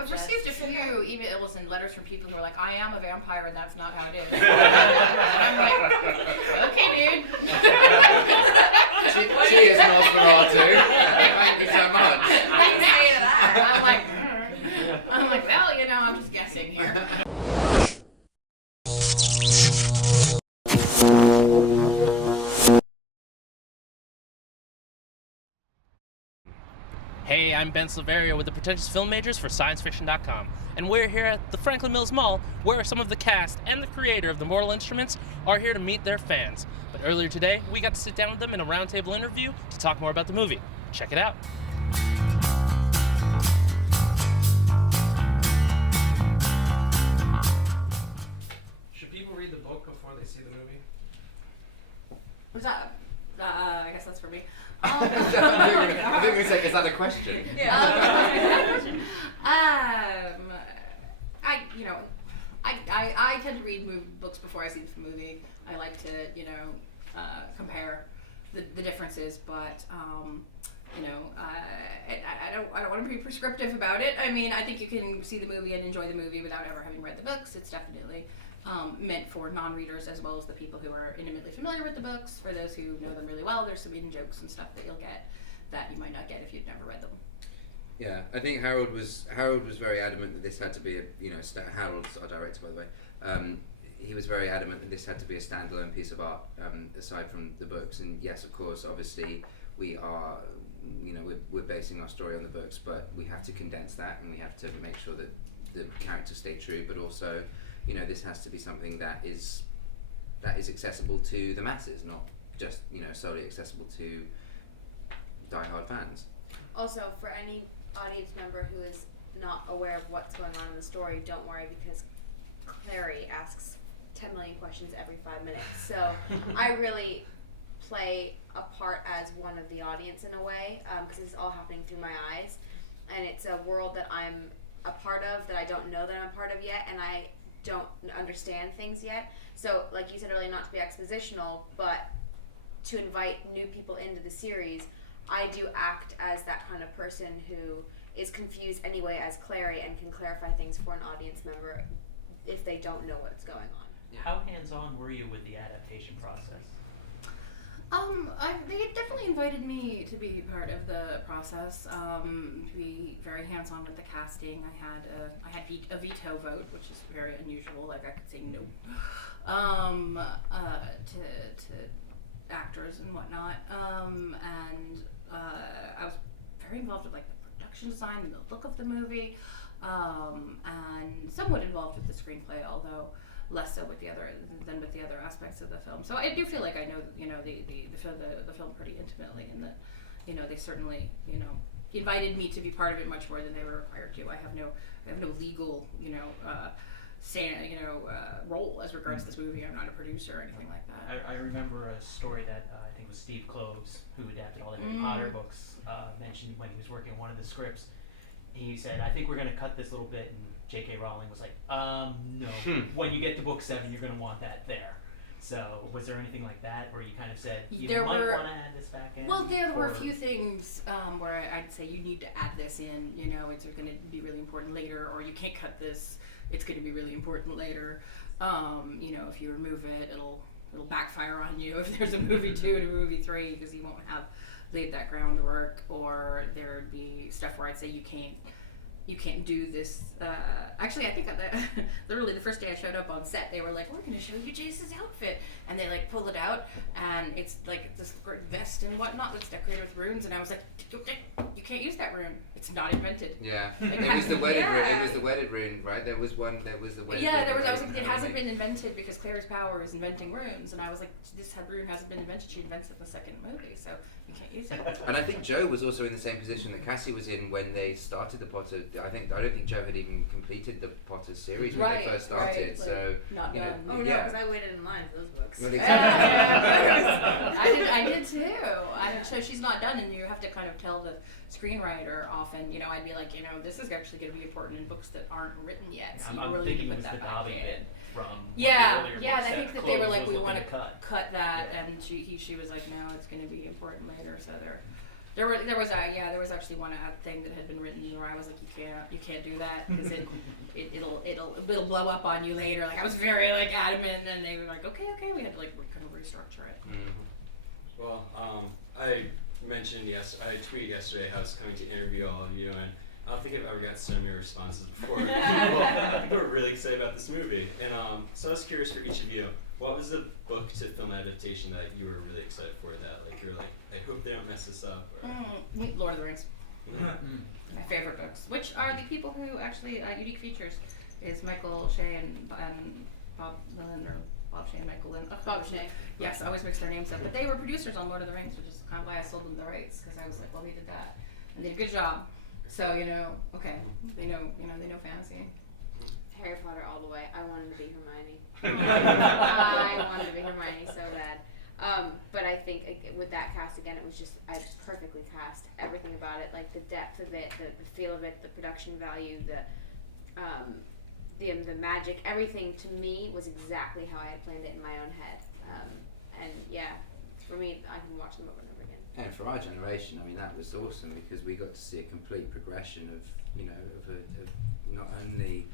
I've received a few emails and letters from people who are like, I am a vampire and that's not how it is. And I'm like, okay, dude. She is an Nosferatu. Thank you so much. Thanks to that. I'm like, well, you know, I'm just guessing here. Hey, I'm Ben Silverio with the Pretentious Film Majors for ScienceFiction.com, and we're here at the Franklin Mills Mall, where some of the cast and the creator of the Mortal Instruments are here to meet their fans. But earlier today, we got to sit down with them in a roundtable interview to talk more about the movie. Check it out. Should people read the book before they see the movie? What's that? I guess that's for me. I think we say, is that a question? I tend to read books before I see the movie. I like to, compare the differences, but I don't want to be prescriptive about it. I mean, I think you can see the movie and enjoy the movie without ever having read the books. It's definitely meant for non-readers as well as the people who are intimately familiar with the books. For those who know them really well, there's some in jokes and stuff that you'll get that you might not get if you'd never read them. Yeah, I think Harold was very adamant that this had to be Harold's our director, by the way. He was very adamant that this had to be a standalone piece of art, aside from the books. And yes, of course, obviously, we are, we're basing our story on the books, but we have to condense that, and we have to make sure that the characters stay true. But also, this has to be something that is accessible to the masses, not just solely accessible to die-hard fans. Also, for any audience member who is not aware of what's going on in the story, don't worry, because Clary asks 10 million questions every 5 minutes. So I really play a part as one of the audience in a way, because it's all happening through my eyes, and it's a world that I'm a part of that I don't know that I'm a part of yet, and I don't understand things yet. So, like you said earlier, not to be expositional, but to invite new people into the series, I do act as that kind of person who is confused anyway as Clary and can clarify things for an audience member if they don't know what's going on. How hands-on were you with the adaptation process? They definitely invited me to be part of the process, to be very hands-on with the casting. I had a veto vote, which is very unusual. Like, I could say no to actors and whatnot, and I was very involved with like the production design and the look of the movie, and somewhat involved with the screenplay, although less so with the other aspects of the film. So I do feel like I know the film pretty intimately, and that they certainly invited me to be part of it much more than they were required to. I have no legal role as regards to this movie. I'm not a producer or anything like that. I remember a story that I think was Steve Kloves, who adapted all the Harry Potter books, mentioned when he was working on one of the scripts. He said, I think we're going to cut this little bit, and J.K. Rowling was like, no, when you get to book 7, you're going to want that there. So was there anything like that where you kind of said, you might want to add this back in? Well, there were a few things where I'd say you need to add this in, it's going to be really important later, or you can't cut this, it's going to be really important later. If you remove it, it'll backfire on you if there's a movie 2 and a movie 3, because you won't have laid that groundwork. Or there'd be stuff where I'd say you can't do this. Actually, I think literally the first day I showed up on set, they were like, we're going to show you Jace's outfit. And they like pull it out, and it's like this great vest and whatnot that's decorated with runes. And I was like, you can't use that rune. It's not invented. Yeah, it was the wedded rune. It was the wedded rune, right? There was the wedded rune. Yeah, I was like, it hasn't been invented because Claire's power is inventing runes. And I was like, this rune hasn't been invented. She invents it in the second movie, so you can't use it. And I think Joe was also in the same position that Cassie was in when they started the Potter. I don't think Joe had even completed the Potter series when they first started. Right. So not done. Oh no, because I waited in line for those books. Well, exactly. I did too. So she's not done, and you have to kind of tell the screenwriter often. I'd be like, this is actually going to be important in books that aren't written yet. So I'm really thinking put it was that the back Dobby in. bit from Yeah, the earlier and books I think that they were like, we want to cut that, Yeah. and she was like, no, it's going to be important later. So they're There was actually one thing that had been written where I was like, you can't do that because it'll blow up on you later. Like I was very like adamant, and they were like, okay, we had to like kind of restructure it. Well, I mentioned I tweeted yesterday how I was coming to interview all of you, and I don't think I've ever got so many responses before. People are really excited about this movie, and so I was curious for each of you, what was the book to film adaptation that you were really excited for? That like you're like, I hope they don't mess this up. Or... Lord of the Rings. My favorite books, which are the people who actually Unique Features is Michael Shea and Bob Lynn, or Bob Shea and Michael Lynn. Bob Shea. Yes, I always mix their names up, but they were producers on Lord of the Rings, which is kind of why I sold them the rights, because I was like, well, they did that and they did a good job. So okay, they know fantasy. Harry Potter all the way. I wanted to be Hermione. I wanted to be Hermione so bad. But I think with that cast again, it was just I perfectly cast everything about it, like the depth of it, the feel of it, the production value, the magic, everything to me was exactly how I had planned it in my own head. And yeah, for me, I can watch them over and over again. And for our generation, I mean, that was awesome because we got to see a complete progression of not only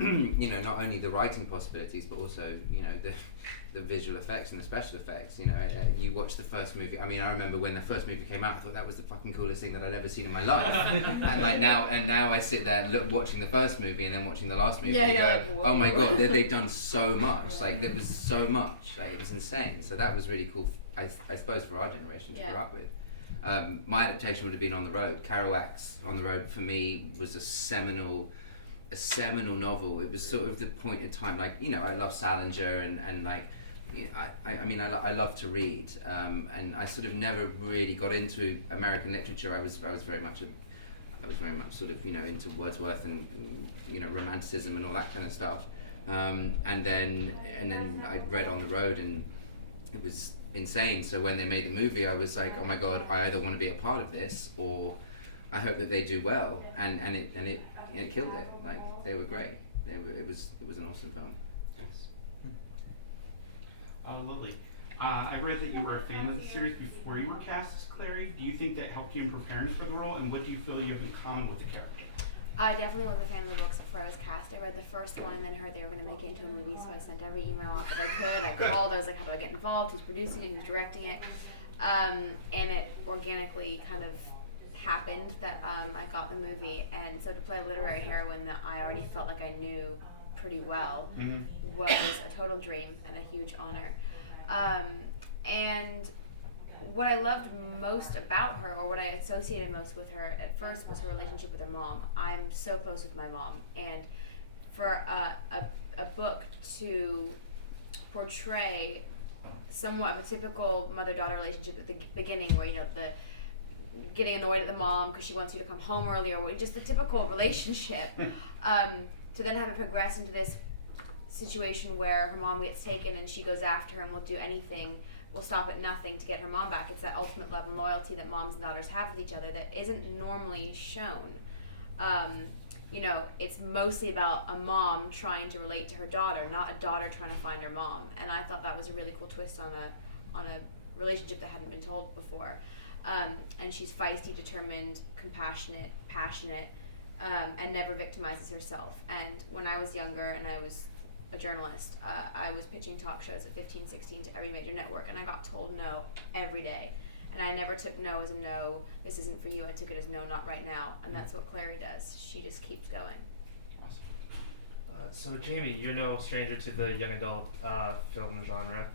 not only the writing possibilities, but also the visual effects and the special effects. You watch the first movie. I mean, I remember when the first movie came out, I thought that was the fucking coolest thing that I'd ever seen in my life. and now I sit there watching the first movie and then watching the last movie and go, like, oh my god, they've done so much. Like there was so much. Like it was insane. So that was really cool. I suppose for our generation to grow up with. My adaptation would have been On the Road. Kerouac's On the Road for me was a seminal novel. It was sort of the point in time, like I love Salinger and like I love to read, and I sort of never really got into American literature. I was very much sort of into Wordsworth and romanticism and all that kind of stuff, and then I read On the Road and it was insane. So when they made the movie, I was like, oh my god, I either want to be a part of this or I hope that they do well, and it killed it. Like they were great. It was an awesome film. Lily, I read that you were a fan of the series before you were cast as Clary. Do you think that helped you in preparing for the role, and what do you feel you have in common with the character? I definitely was a fan of the books before I was cast. I read the first one and then heard they were going to make it into a movie, so I sent every email out that I could. I called. I was like, how do I get involved? Who's producing it? Who's directing it? And it organically kind of happened that I got the movie, and so to play a literary heroine that I already felt like I knew pretty well was a total dream and a huge honor. And what I loved most about her, or what I associated most with her at first, was her relationship with her mom. I'm so close with my mom, and for a book to portray somewhat of a typical mother-daughter relationship at the beginning, where the getting annoyed at the mom because she wants you to come home earlier, just the typical relationship, to then have it progress into this situation where her mom gets taken and she goes after her and will do anything, will stop at nothing to get her mom back. It's that ultimate love and loyalty that moms and daughters have with each other that isn't normally shown. It's mostly about a mom trying to relate to her daughter, not a daughter trying to find her mom. And I thought that was a really cool twist on a relationship that hadn't been told before. And she's feisty, determined, compassionate, passionate, and never victimizes herself. And when I was younger and I was a journalist, I was pitching talk shows at 15, 16 to every major network, and I got told no every day. And I never took no as a no, this isn't for you. I took it as no, not right now. And that's what Clary does. She just keeps going. So Jamie, you're no stranger to the young adult film genre,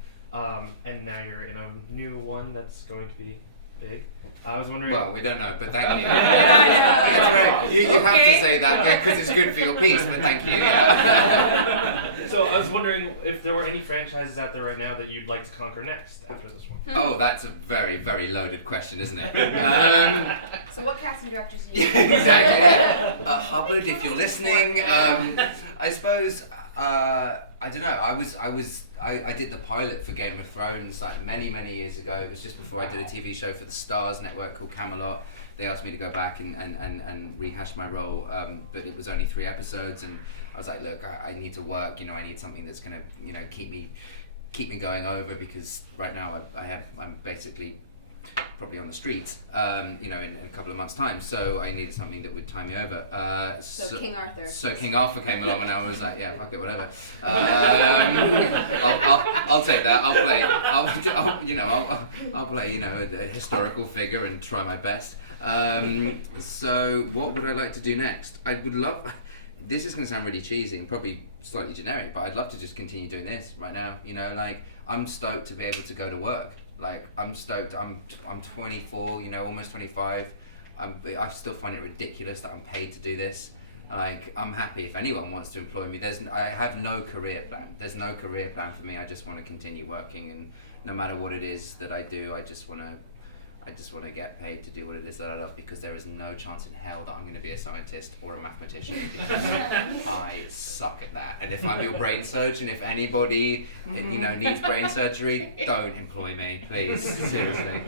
and now you're in a new one that's going to be big. I was wondering. Well, we don't know, but thank you. You have to say that because it's good for your piece, but thank you. Yeah. So I was wondering if there were any franchises out there right now that you'd like to conquer next after this one. Oh, that's a very, very loaded question, isn't it? So what casting directors do you Exactly. Hubbard, if you're listening, I suppose I don't know. I did the pilot for Game of Thrones like many years ago. It was just before I did a TV show for the Stars network called Camelot. They asked me to go back and rehash my role, but it was only 3 episodes, and I was like, look, I need to work. I need something that's gonna keep me going over, because right now I'm basically probably on the streets, you know, in a couple of months' time. So I needed something that would tie me over. So King Arthur. So King Arthur came along, and I was like, yeah, fuck it, whatever. I'll take that. I'll play, you know, a historical figure and try my best. So what would I like to do next? I would love. This is going to sound really cheesy and probably slightly generic, but I'd love to just continue doing this right now. You know, like, I'm stoked to be able to go to work. Like, I'm stoked. I'm 24, you know, almost 25. I still find it ridiculous that I'm paid to do this. Like, I'm happy if anyone wants to employ me. I have no career plan. There's no career plan for me. I just want to continue working, and no matter what it is that I do, I just want to get paid to do what it is that I love, because there is no chance in hell that I'm going to be a scientist or a mathematician, because I suck at that. And if I'm your brain surgeon, if anybody, you know, needs brain surgery, don't employ me, please. Seriously.